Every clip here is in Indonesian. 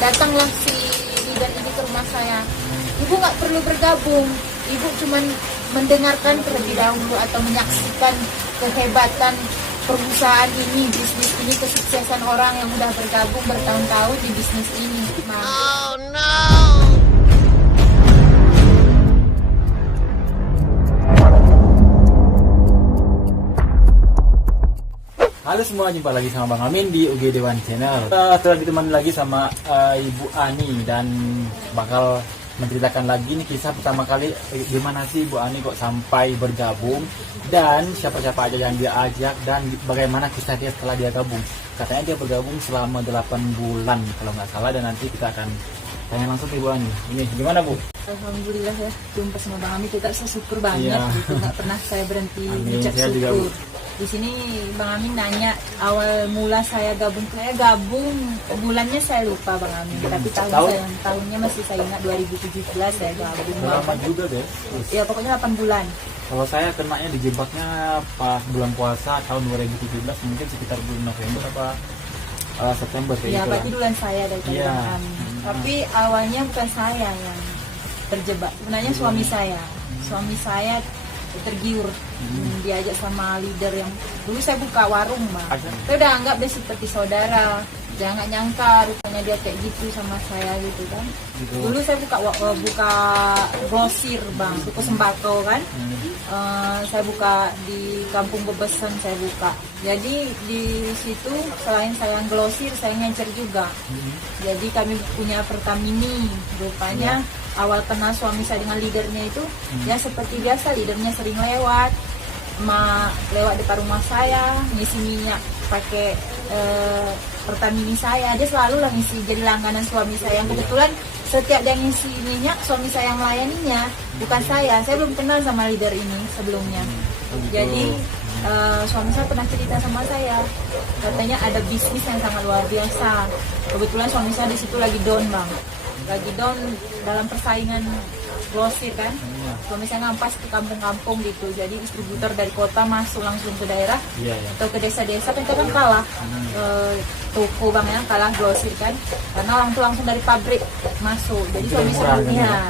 Datanglah si leader ini ke rumah saya. Ibu nggak perlu bergabung, ibu cuman mendengarkan terlebih dahulu atau menyaksikan kehebatan perusahaan ini, bisnis ini, kesuksesan orang yang udah bergabung bertahun-tahun di bisnis ini. Oh no! Halo semua, jumpa lagi sama Bang Amin di UGD One Channel. Setelah ditemani lagi sama Ibu Ani dan bakal menceritakan lagi nih kisah pertama kali gimana sih Ibu Ani kok sampai bergabung dan siapa-siapa aja yang dia ajak dan bagaimana kisah dia setelah dia gabung. Katanya dia bergabung selama 8 bulan kalau nggak salah, dan nanti kita akan tanya langsung ke Ibu Ani. Ini gimana Bu? Alhamdulillah ya, jumpa sama Bang Amin, kita syukur banget gitu. Nggak pernah saya berhenti ucap Saya juga, syukur. Di sini Bang Amin nanya awal mula saya gabung bulannya saya lupa Bang Amin, tapi tahunnya masih saya ingat 2017 saya gabung. Lama juga deh. Ya pokoknya 8 bulan. Kalau saya kenanya dijebaknya pas bulan puasa tahun 2017, mungkin sekitar bulan November apa September kayak gitu. Ya berarti duluan saya dari Bang Amin. Tapi awalnya bukan saya yang terjebak, sebenarnya suami saya. Suami saya tergiur diajak sama leader yang dulu saya buka warung Bang. Saya udah anggap dia seperti saudara, jangan nyangka rupanya dia kayak gitu sama saya gitu kan. Dulu saya buka grosir Bang, buku sembako kan. Saya buka di Kampung Bebesan, saya buka. Jadi di situ selain saya grosir, saya ngencer juga. Jadi kami punya Pertamini rupanya. Awal kenal suami saya dengan leadernya itu ya seperti biasa, leadernya sering lewat depan rumah saya, ngisi minyak pakai Pertamini saya. Dia selalu lah ngisi, jadi langganan suami saya. Yang kebetulan setiap dia ngisi minyak, suami saya yang melayaninya, bukan saya belum kenal sama leader ini sebelumnya. Jadi suami saya pernah cerita sama saya, katanya ada bisnis yang sangat luar biasa. Kebetulan suami saya di situ lagi down Bang, lagi down dalam persaingan grosir kan. Suami saya ngampas ke kampung-kampung gitu, jadi distributor dari kota masuk langsung ke daerah atau ke desa-desa kan, kita kan kalah toko Bang ya, kalah grosir kan, karena orang tuh langsung dari pabrik masuk. Jadi suami saya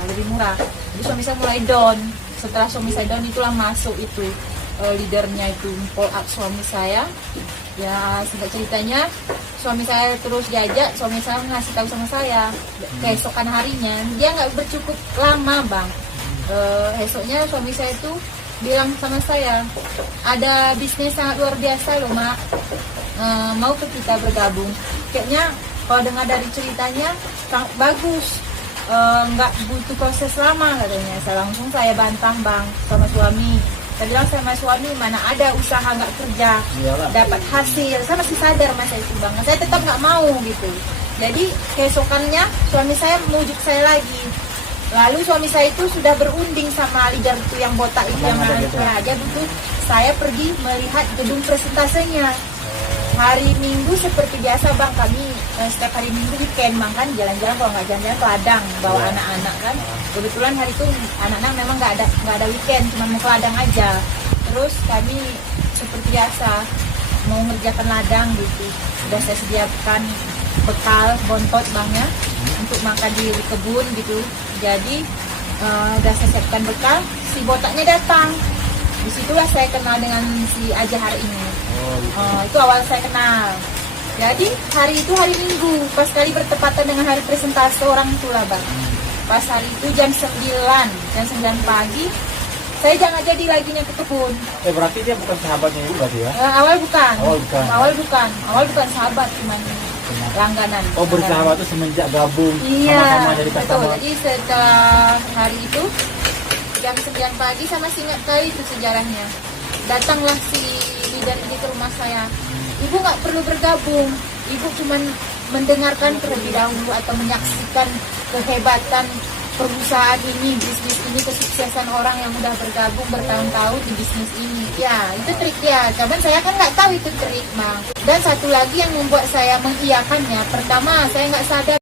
lebih murah. Jadi suami saya mulai down. Setelah suami saya down itulah masuk itu leadernya itu pull up suami saya. Ya singkat ceritanya, suami saya terus diajak, suami saya ngasih tahu sama saya keesokan harinya. Dia nggak bercukup lama Bang. Esoknya suami saya itu bilang sama saya, ada bisnis sangat luar biasa loh Mak, mau ke kita bergabung. Kayaknya kalau dengar dari ceritanya sangat bagus, nggak butuh proses lama katanya. Saya bantah Bang sama suami. Saya bilang sama suami, mana ada usaha nggak kerja dapat hasil. Saya masih sadar masa itu Bang, saya tetap nggak mau gitu. Jadi keesokannya suami saya menunjuk saya lagi. Lalu suami saya itu sudah berunding sama leader itu yang botak itu, yang dia butuh saya pergi melihat gedung presentasenya. Hari Minggu seperti biasa Bang, kami setiap hari Minggu weekend Bang kan, jalan-jalan, kalau nggak jalan-jalan ke ladang bawa anak-anak kan. Kebetulan hari itu anak-anak memang nggak ada weekend, cuma mau ke ladang aja. Terus kami seperti biasa mau mengerjakan ladang gitu. Sudah saya sediakan bekal bontot Bang ya, untuk makan di kebun gitu. Jadi udah saya siapkan bekal, si botaknya datang. Disitulah saya kenal dengan si Ajahar ini. Itu awal saya kenal. Jadi hari itu hari Minggu, pas kali bertepatan dengan hari presentasi orang itulah Bang. Pas hari itu jam 9 pagi, saya jangan jadi lagi ke kebun. Berarti dia bukan sahabatnya Ibu berarti ya? Awal bukan sahabat, cuma langganan. Bersahabat itu semenjak gabung sama-sama jadi customer. Jadi setelah hari itu jam 9 pagi, sama singkat kali itu sejarahnya. Datanglah si leader ini ke rumah saya. Ibu nggak perlu bergabung, ibu cuma mendengarkan terlebih dahulu atau menyaksikan kehebatan perusahaan ini, bisnis ini, kesuksesan orang yang udah bergabung bertahun-tahun di bisnis ini. Ya itu trik dia, cuman saya kan nggak tahu itu trik Bang. Dan satu lagi yang membuat saya mengiyakannya, pertama saya nggak sadar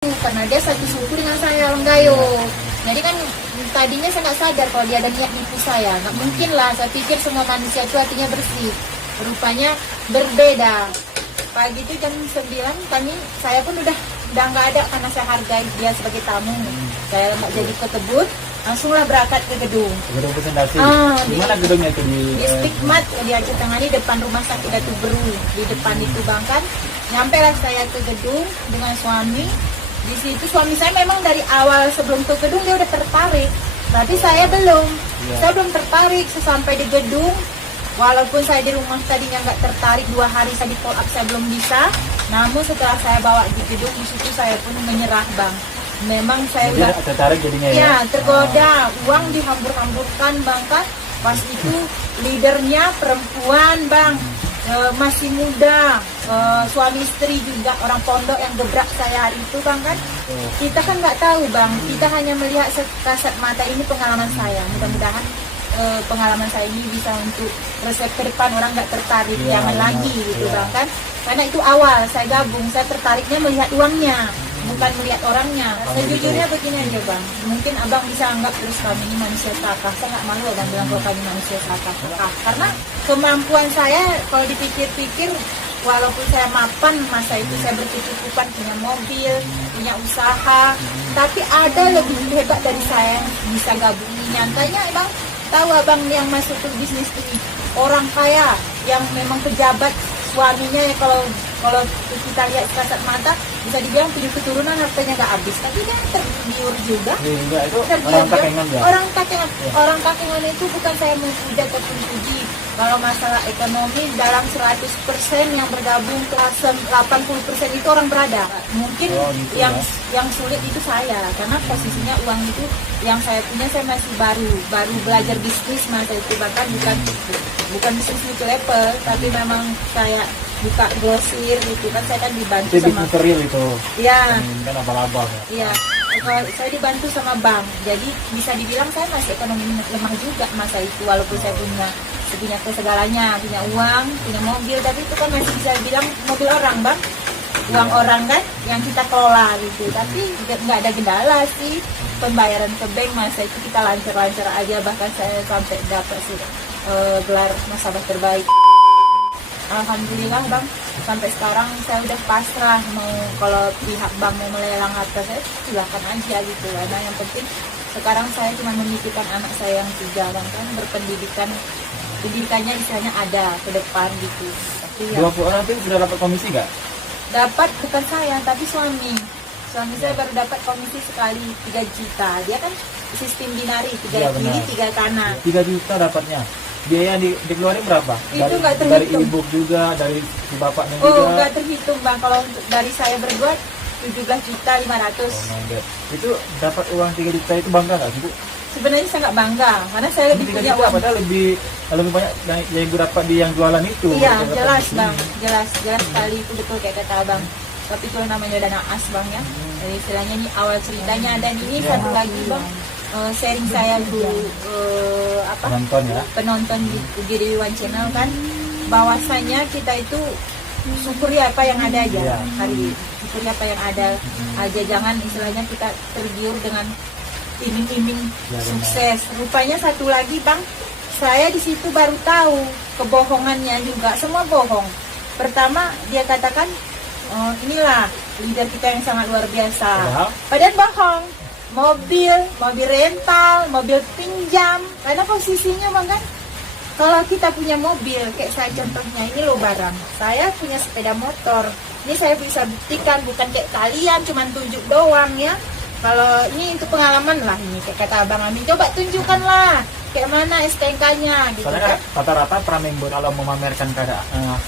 karena dia satu suku dengan saya, orang Gayo. Jadi kan tadinya saya nggak sadar kalau dia ada niat nipu saya. Nggak mungkin lah, saya pikir semua manusia itu hatinya bersih. Rupanya berbeda. Pagi itu jam 9 saya pun udah nggak ada karena saya hargai dia sebagai tamu. Saya nggak jadi ke kebun, langsunglah berangkat ke gedung. Gedung presentasi. Di mana di gedungnya itu di Stigmat di Aceh Tengah, di depan rumah sakit Datu Beru, di depan itu bang kan. Nyampe lah saya ke gedung dengan suami. Di situ suami saya memang dari awal sebelum ke gedung dia udah tertarik, tapi saya belum. Saya belum tertarik. Sesampai di gedung, walaupun saya di rumah tadinya nggak tertarik, 2 hari saya di call up saya belum bisa. Namun setelah saya bawa di gedung, di situ saya pun menyerah bang. Memang saya udah tertarik jadinya ya tergoda. Uang dihambur-hamburkan bang kan. Pas itu leadernya perempuan bang, masih muda, suami istri juga orang pondok yang gebrak saya hari itu bang kan. Kita kan nggak tahu bang, kita hanya melihat sekasat mata. Ini pengalaman saya, mudah-mudahan pengalaman saya ini bisa untuk resep ke depan orang nggak tertarik, jangan lagi gitu bang kan. Karena itu awal saya gabung, saya tertariknya melihat uangnya, bukan melihat orangnya. Sejujurnya begini aja bang, mungkin abang bisa anggap terus kami ini manusia serakah. Saya nggak malu dan bilang kalau kami manusia serakah, karena kemampuan saya kalau dipikir-pikir, walaupun saya mapan masa itu saya berkecukupan, punya mobil, punya usaha, tapi ada lebih hebat dari saya yang bisa gabung. Nyatanya bang, tahu abang yang masuk ke bisnis ini orang kaya yang memang pejabat, suaminya ya kalau kita lihat kasat mata bisa dibilang 7 keturunan hartanya nggak habis, tapi dia tergiur juga. Iya, itu Tergiur orang takengan ya. Orang takengan itu bukan saya memuja ataupun puji. Kalau masalah ekonomi dalam 100% yang bergabung ke 80% itu orang berada. Mungkin gitu yang sulit itu saya, karena posisinya uang itu yang saya punya, saya masih baru belajar bisnis masa itu, bahkan bukan bisnis multi level, tapi memang kayak buka grosir gitu kan. Saya kan dibantu itu sama bisnis real itu. Iya. Kan abal-abal ya. Iya. Kalau saya dibantu sama bank, jadi bisa dibilang saya masih ekonomi lemah juga masa itu, walaupun saya punya segalanya, punya uang, punya mobil, tapi itu kan masih bisa dibilang mobil orang bang, uang orang kan yang kita kelola gitu. Tapi nggak ada kendala sih, pembayaran ke bank masa itu kita lancar-lancar aja, bahkan saya sampai dapat gelar nasabah terbaik. Alhamdulillah bang, sampai sekarang saya udah pasrah, mau kalau pihak bank mau melelang harta saya silakan aja gitu. Karena yang penting sekarang saya cuma memikirkan anak saya yang 3 bang kan, pendidikannya istilahnya ada ke depan gitu. Tapi ya, 20 orang itu sudah dapat komisi nggak? dapat, bukan saya tapi suami saya baru dapat komisi sekali 3 juta. Dia kan sistem binari, 3 kiri 3 kanan. 3 juta dapatnya. Biaya yang dikeluarin berapa? Itu nggak dari terhitung. ibu juga, dari si bapaknya Oh juga. nggak terhitung bang, kalau dari saya berdua 17.500.000. Itu dapat uang 3 juta itu bangga nggak sih Bu? Sebenarnya saya nggak bangga, karena saya lebih 3 punya juta uang. padahal lebih banyak yang ibu dapat di yang jualan itu. Iya Dapat jelas di sini. bang, jelas sekali itu betul kayak kata abang. Tapi itu namanya dana as bang ya. Jadi istilahnya ini awal ceritanya. Dan ini satu lagi bang, sharing saya dulu Penonton ya. penonton di UGD One Channel kan, bahwasanya kita itu syukuri apa yang ada aja hari ini. Syukuri apa yang ada aja, jangan istilahnya kita tergiur dengan iming-iming sukses. Rupanya satu lagi bang, saya di situ baru tahu kebohongannya juga, semua bohong. Pertama dia katakan, inilah leader kita yang sangat luar biasa. Padahal bohong. Mobil rental, mobil pinjam. Karena posisinya bang kan, kalau kita punya mobil, kayak saya contohnya ini loh barang, saya punya sepeda motor. Ini saya bisa buktikan, bukan kayak kalian cuman tunjuk doang ya. Kalau ini untuk pengalaman lah, ini kayak kata Abang Amin, coba tunjukkan lah kayak mana STNK-nya gitu. Soalnya kan. rata-rata para member kalau memamerkan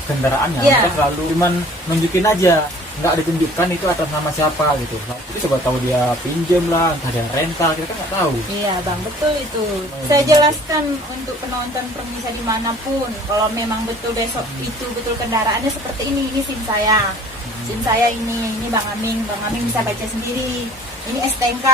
kendaraannya, Iya. mereka selalu cuman nunjukin aja, nggak ditunjukkan itu atas nama siapa gitu. Jadi coba tahu dia pinjam lah, entah dia rental, kita kan nggak tahu. Iya bang, betul itu. Saya jelaskan untuk penonton pemirsa dimanapun, kalau memang betul besok itu betul kendaraannya seperti ini SIM saya. SIM saya ini Bang Amin bisa baca sendiri. Ini STNK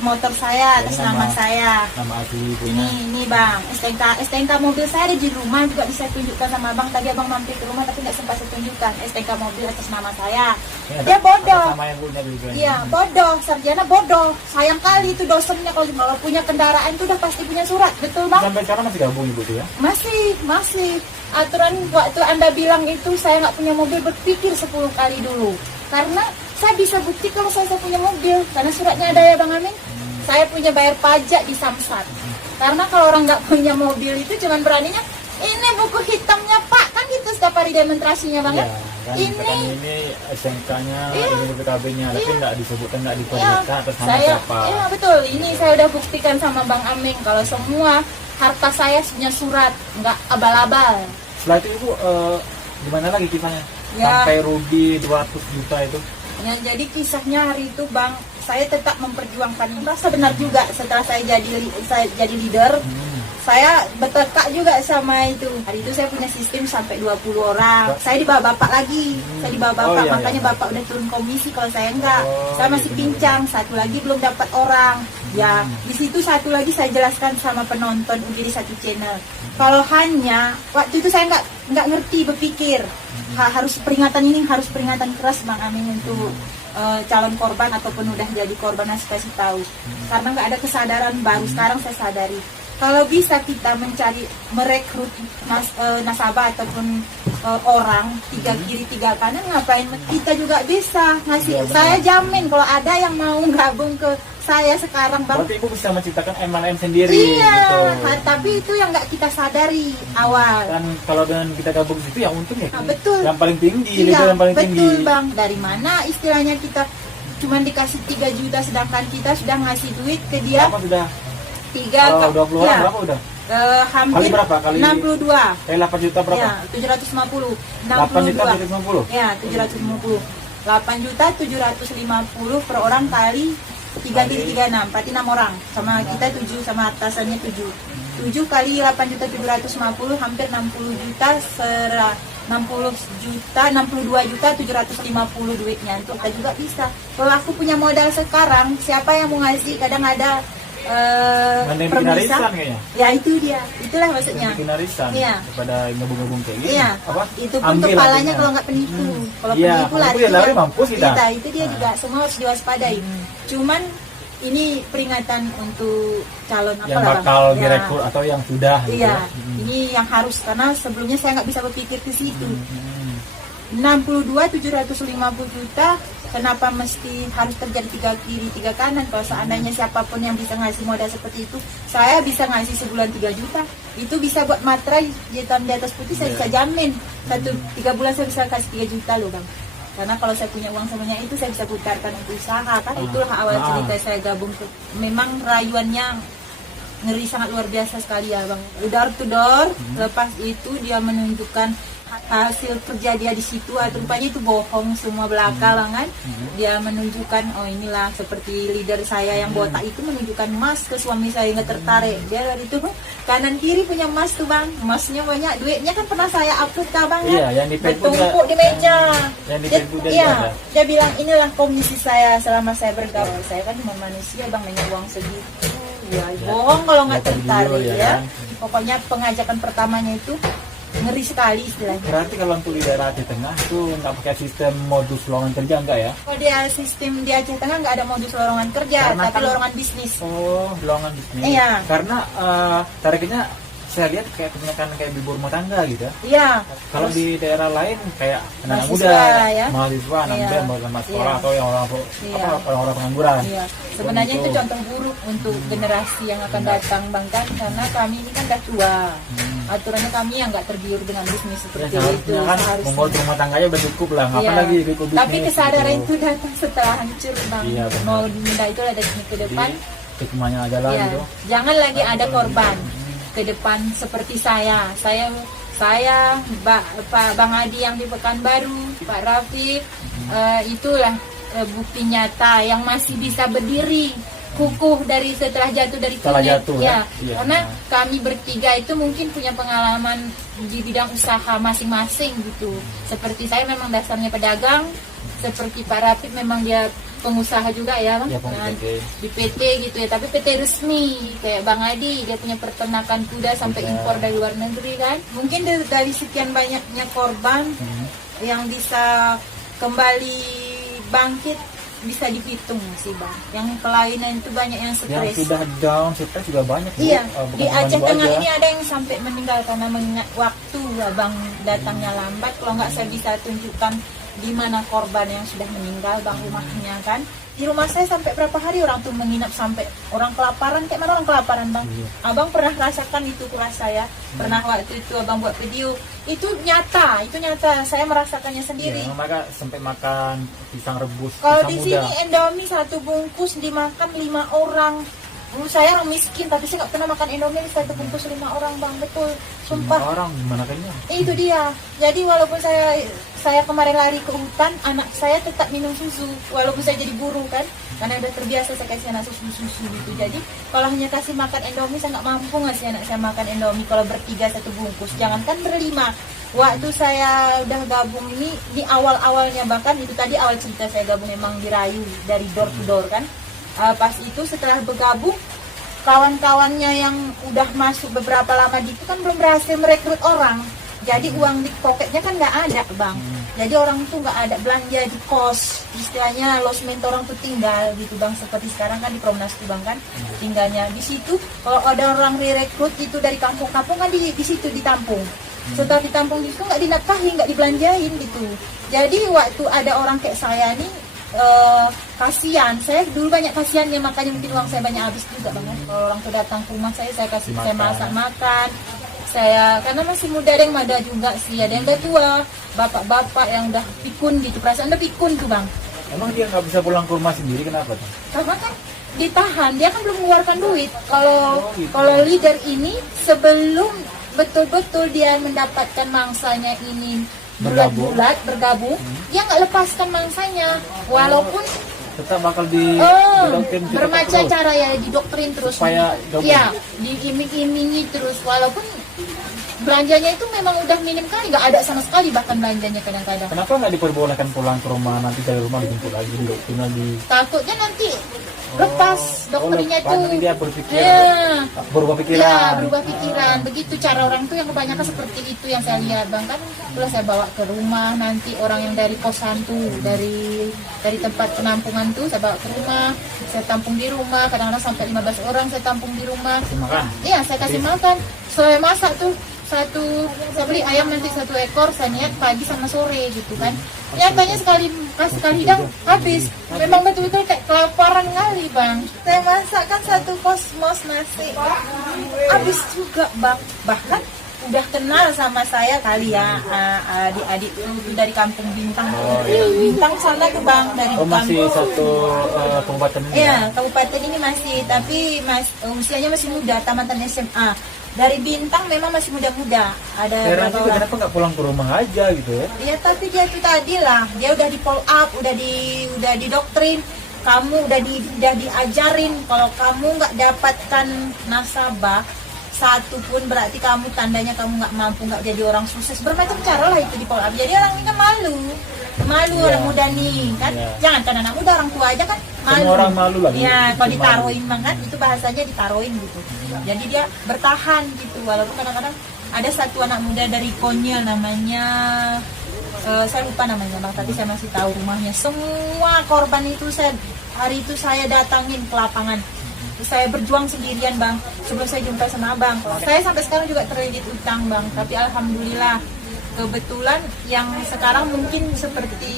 motor saya atas nama saya. Nama asli punya. Ini Bang, STNK mobil saya ada di rumah, juga bisa tunjukkan sama Abang. Tadi Abang mampir ke rumah tapi nggak sempat saya tunjukkan. STNK mobil atas nama saya. Ini Dia bodoh. Sama yang punya juga. Iya, bodoh, sarjana bodoh. Sayang kali itu dosennya, kalau punya kendaraan itu udah pasti punya surat, betul Bang? Sampai sekarang masih gabung ibu tuh ya? Masih. aturan waktu Anda bilang itu saya nggak punya mobil, berpikir 10 kali dulu. Karena saya bisa bukti kalau saya punya mobil, karena suratnya ada ya Bang Amin. Saya punya bayar pajak di Samsat. Karena kalau orang nggak punya mobil itu cuman beraninya, ini buku hitamnya Pak, kan gitu setiap hari demonstrasinya Bang ya. Kan, ini SMK-nya, Iya. ini BPKB-nya, tapi Iya. nggak disebutkan, nggak Iya, diperlihatkan atas nama saya, siapa. iya betul. Ini saya udah buktikan sama Bang Aming kalau semua harta saya punya surat, nggak abal-abal. Setelah itu Ibu gimana lagi kisahnya? Ya. Sampai rugi 200 juta itu. Yang jadi kisahnya hari itu Bang, saya tetap memperjuangkan. Merasa benar juga setelah saya jadi leader. Saya bertekak juga sama itu. Hari itu saya punya sistem sampai 20 orang. Saya di bawah Bapak lagi. Saya di bawah Bapak, Oh, iya, makanya iya. Bapak udah turun komisi, kalau saya enggak. Oh, Saya masih iya, pincang, satu lagi belum dapat orang. Ya, di situ satu lagi saya jelaskan sama penonton UGD satu channel. Kalau hanya waktu itu saya nggak ngerti berpikir harus peringatan ini, harus peringatan keras Bang Amin untuk calon korban ataupun udah jadi korban, harus kasih tahu. Karena nggak ada kesadaran baru sekarang saya sadari. Kalau bisa kita merekrut nasabah ataupun orang tiga kiri tiga kanan, ngapain kita juga bisa ngasih. Iya, benar. Saya jamin kalau ada yang mau gabung ke saya sekarang Bang. Berarti Ibu bisa menciptakan MLM sendiri Iya, gitu. tapi itu yang nggak kita sadari awal. Kan kalau dengan kita gabung itu ya untung ya. Nah, betul. Yang paling tinggi, Iya, leader yang paling betul tinggi. Bang. Dari mana istilahnya kita cuma dikasih 3 juta sedangkan kita sudah ngasih duit ke dia Berapa sudah? 3 Kalau 20 orang ya, berapa udah? hampir Kali berapa? Kali 62. 8 juta berapa? Ya, 750. 8 juta 62. 750. Ya, 750. 8 juta 750 per orang kali 3 kali 36, berarti 6 orang. Sama kita 7, sama atasannya 7. 7 kali 8 juta 750 hampir 60 juta 60 juta 62 juta 750 duitnya. Untuk kita juga bisa. Kalau aku punya modal sekarang, siapa yang mau ngasih? Kadang ada Mending arisan kayaknya. Ya itu dia, itulah maksudnya. Bikin arisan Iya. daripada gabung-gabung kayak gini. Iya, Apa? itu pun Ambil kepalanya artinya. kalau nggak penipu. Kalau Iya, penipu penipu lari ya lari, dia. mampus kita. Itu dia juga, semua harus diwaspadai. Cuman ini peringatan untuk calon Yang lah, bakal Bang? direkrut atau yang sudah gitu. Iya, ini yang harus, karena sebelumnya saya nggak bisa berpikir ke situ. 62 750 juta, kenapa mesti harus terjadi 3 kiri 3 kanan? Kalau seandainya siapapun yang bisa ngasih modal seperti itu, saya bisa ngasih sebulan 3 juta. Itu bisa buat materai hitam di atas putih, saya bisa jamin 3 bulan saya bisa kasih 3 juta loh Bang. Karena kalau saya punya uang semuanya itu, saya bisa putarkan untuk usaha kan. Itulah awal cerita saya gabung ke. Memang rayuannya ngeri, sangat luar biasa sekali ya Bang. Door to door, lepas itu dia menunjukkan hasil kerja dia di situ, rupanya itu bohong semua belakangan. Dia menunjukkan, oh inilah seperti leader saya yang botak itu menunjukkan emas ke suami saya, nggak tertarik. Dia dari itu kanan kiri punya emas tuh Bang, emasnya banyak, duitnya kan pernah saya upload ke Bang Iya, yang di Facebook bertumpuk di meja. Yang di Dia, Facebook dia iya, juga ada. dia bilang inilah komisi saya selama saya bergabung. Saya kan cuma manusia Bang, punya uang segitu. Ya, bohong kalau nggak Dapat video, tertarik ya ya. kan? Pokoknya pengajakan pertamanya itu ngeri sekali istilahnya. Berarti kalau untuk di daerah Aceh Tengah itu nggak pakai sistem modus lowongan kerja enggak ya? Kalau dia sistem di Aceh Tengah nggak ada modus lowongan kerja, Karena tapi kan- lowongan bisnis. Oh, lowongan bisnis. Iya. Karena tarifnya saya lihat kayak kebanyakan kayak ibu rumah tangga gitu ya. Iya. Kalau di daerah lain kayak anak Mahasiswa, muda, ya. mahasiswa, anak Iya. muda yang baru tamat sekolah Iya. atau yang Iya. orang pengangguran. Iya, sebenarnya itu Untuk- contoh buruk untuk generasi yang akan datang Bang kan, karena kami ini kan udah tua. Aturannya kami yang nggak tergiur dengan bisnis Ya, seperti itu. seharusnya kan Seharusnya. mengurus rumah tangganya udah cukup lah, ngapain Iya. lagi ikut bisnis? Tapi kesadaran gitu. itu datang setelah hancur Bang. Iya, benar. Mau minta itu ada ke depan. Jadi hikmahnya adalah Ya, gitu. jangan lagi ada korban ke depan seperti saya, Pak Bang Adi yang di Pekanbaru, Pak Rafiq, itulah bukti nyata yang masih bisa berdiri kukuh dari setelah jatuh dari Setelah kulit. jatuh, ya? Iya. Karena kami bertiga itu mungkin punya pengalaman di bidang usaha masing-masing gitu. Seperti saya memang dasarnya pedagang, seperti Pak Rafiq memang dia pengusaha juga ya Bang. Ya, pengusaha, Nah, oke. di PT gitu ya, tapi PT resmi kayak Bang Adi, dia punya peternakan kuda sampai Kuda. impor dari luar negeri kan. Mungkin dari sekian banyaknya korban yang bisa kembali bangkit bisa dihitung sih bang. Yang kelainan itu banyak yang Yang stres. sudah down, stres juga banyak. Bu. Iya, Bukan di cuma Aceh Ibu Tengah aja. ini ada yang sampai meninggal karena mengingat waktu abang datangnya lambat. Kalau nggak saya bisa tunjukkan di mana korban yang sudah meninggal bang rumahnya kan. Di rumah saya sampai berapa hari orang tuh menginap sampai orang kelaparan. Kayak mana orang kelaparan bang? Iya. Abang pernah rasakan itu kelas saya. Pernah waktu itu abang buat video. Itu nyata. Saya merasakannya sendiri. Iya, mereka sampai makan pisang rebus, Kalau pisang di muda. sini Indomie 1 bungkus dimakan 5 orang. Saya orang miskin tapi saya nggak pernah makan Indomie 1 bungkus 5 orang bang, betul, sumpah. Orang gimana kayaknya? Itu dia. Jadi walaupun saya kemarin lari ke hutan, anak saya tetap minum susu walaupun saya jadi guru kan, karena udah terbiasa saya kasih anak susu gitu. Jadi kalau hanya kasih makan Indomie saya nggak mampu ngasih anak saya makan Indomie kalau bertiga 1 bungkus, jangankan berlima. Waktu saya udah gabung ini di awal-awalnya, bahkan itu tadi awal cerita saya gabung memang dirayu dari door to door kan. Pas itu setelah bergabung, kawan-kawannya yang udah masuk beberapa lama di itu kan belum berhasil merekrut orang. Jadi uang di poketnya kan nggak ada bang. Jadi orang tuh nggak ada belanja di kos, istilahnya losmen orang tuh tinggal gitu bang. Seperti sekarang kan di Promnas tuh bang kan tinggalnya di situ. Kalau ada orang direkrut itu dari kampung-kampung kan di situ ditampung. Setelah ditampung itu nggak dinafkahi, nggak dibelanjain gitu. Jadi waktu ada orang kayak saya nih, kasihan, saya dulu banyak kasihannya, makanya mungkin uang saya banyak habis juga bang. Kalau orang tuh datang ke rumah saya kasih, saya masak makan. Saya karena masih muda, ada yang muda juga sih, ada yang udah tua, bapak-bapak yang udah pikun gitu, perasaan udah pikun tuh bang. Emang dia nggak bisa pulang ke rumah sendiri, kenapa tuh? Karena kan ditahan, dia kan belum mengeluarkan duit. Kalau leader ini sebelum betul-betul dia mendapatkan mangsanya ini bulat-bulat bergabung, dia nggak lepaskan mangsanya, walaupun Tetap bakal di didoktrin kita bermacam terus. cara ya, didoktrin terus, Supaya gabung. ya diiming-imingi terus, walaupun belanjanya itu memang udah minim kali, nggak ada sama sekali bahkan belanjanya kadang-kadang. Kenapa nggak diperbolehkan pulang ke rumah, nanti dari rumah dijemput lagi, didoktrin lagi? Takutnya nanti lepas dokternya itu, nanti dia berpikir, ya, berubah pikiran. ya berubah pikiran. Begitu cara orang tuh yang kebanyakan seperti itu yang saya lihat bang kan. Kalau saya bawa ke rumah, nanti orang yang dari kosan tuh, dari tempat penampungan tuh saya bawa ke rumah, saya tampung di rumah, kadang-kadang sampai 15 orang saya tampung di rumah. Makan. Iya, saya kasih makan. Saya masak tuh saya beli ayam nanti 1 ekor, saya niat pagi sama sore gitu kan. Nyatanya sekali hidang habis. Memang betul-betul kayak kelaparan kali bang. Saya masak kan 1 kosmos nasi, habis juga bang. Bahkan udah kenal sama saya kali ya, adik-adik itu dari kampung Bintang. Bintang sana tuh bang, dari Masih kampung. satu kabupaten ini. Iya, kabupaten ini masih, tapi usianya masih muda, tamatan SMA. Dari Bintang memang masih muda-muda. Ada Heran berapa juga orang? kenapa nggak pulang ke rumah aja gitu ya? Iya, tapi dia itu tadi lah, dia udah di follow up, udah didoktrin, kamu udah diajarin kalau kamu nggak dapatkan nasabah satu pun berarti kamu tandanya kamu nggak mampu, nggak jadi orang sukses. Bermacam cara lah itu di follow up. Jadi orang ini kan malu Iya. orang muda nih kan. Iya. Jangan kan anak muda, orang tua aja kan malu. Semua orang malu lah. Iya, kalau Malu. ditaruhin bang kan, itu bahasanya ditaruhin gitu. Jadi dia bertahan gitu, walaupun kadang-kadang ada satu anak muda dari Konyol namanya, saya lupa namanya bang, tapi saya masih tahu rumahnya. Semua korban itu hari itu saya datangin ke lapangan. Saya berjuang sendirian bang, sebelum saya jumpa sama abang. Saya sampai sekarang juga terlilit utang bang, tapi alhamdulillah kebetulan yang sekarang mungkin seperti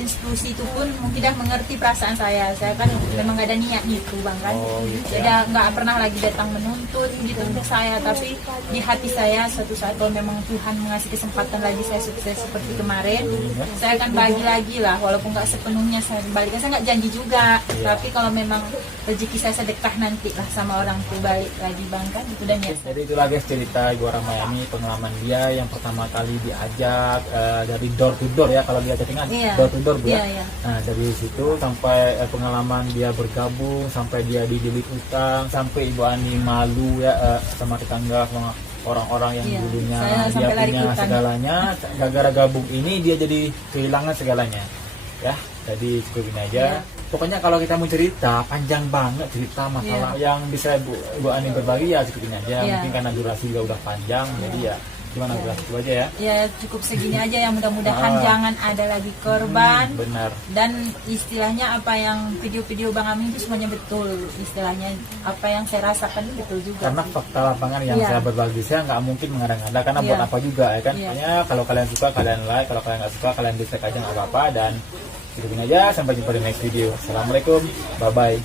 institusi itu pun mungkin dah mengerti perasaan saya kan memang gak ada niat gitu bang kan. Gitu Jadi nggak pernah lagi datang menuntut gitu untuk saya, tapi di hati saya suatu saat kalau memang Tuhan mengasih kesempatan lagi saya sukses seperti kemarin, saya akan bagi lagi lah, walaupun nggak sepenuhnya saya balikan, saya nggak janji juga, tapi kalau memang rezeki saya sedekah nanti lah sama orang tuh balik lagi bang kan, itu dan ya. Jadi itulah guys cerita Ibu orang Miami, pengalaman dia yang pertama kali diajak dari door to door ya, kalau dia chattingan door to door Bu ya. Iya. Nah dari situ sampai pengalaman dia bergabung, sampai dia dijelit utang, sampai Ibu Ani malu ya sama tetangga, sama orang-orang yang Iya, dulunya saya dia sampai lari punya ke hutan. segalanya, gara-gara gabung ini dia jadi kehilangan segalanya ya. Jadi cukup ini aja. Iya. Pokoknya kalau kita mau cerita panjang banget cerita masalah yang bisa Ibu Ani berbagi ya cukup ini aja. Iya. Mungkin karena durasi juga udah panjang, jadi ya Gimana Ya. Bro? Itu aja ya. Ya cukup segini aja ya, mudah-mudahan jangan ada lagi korban. Benar. Dan istilahnya apa yang video-video Bang Amin itu semuanya betul, istilahnya apa yang saya rasakan itu betul juga. Karena fakta lapangan yang Iya. saya berbagi, saya nggak mungkin mengada-ngada, karena Iya. buat apa juga ya kan. Iya. Makanya kalau kalian suka kalian like, kalau kalian nggak suka kalian dislike aja nggak apa-apa. Dan gitu aja, sampai jumpa di next video. Assalamualaikum, bye bye.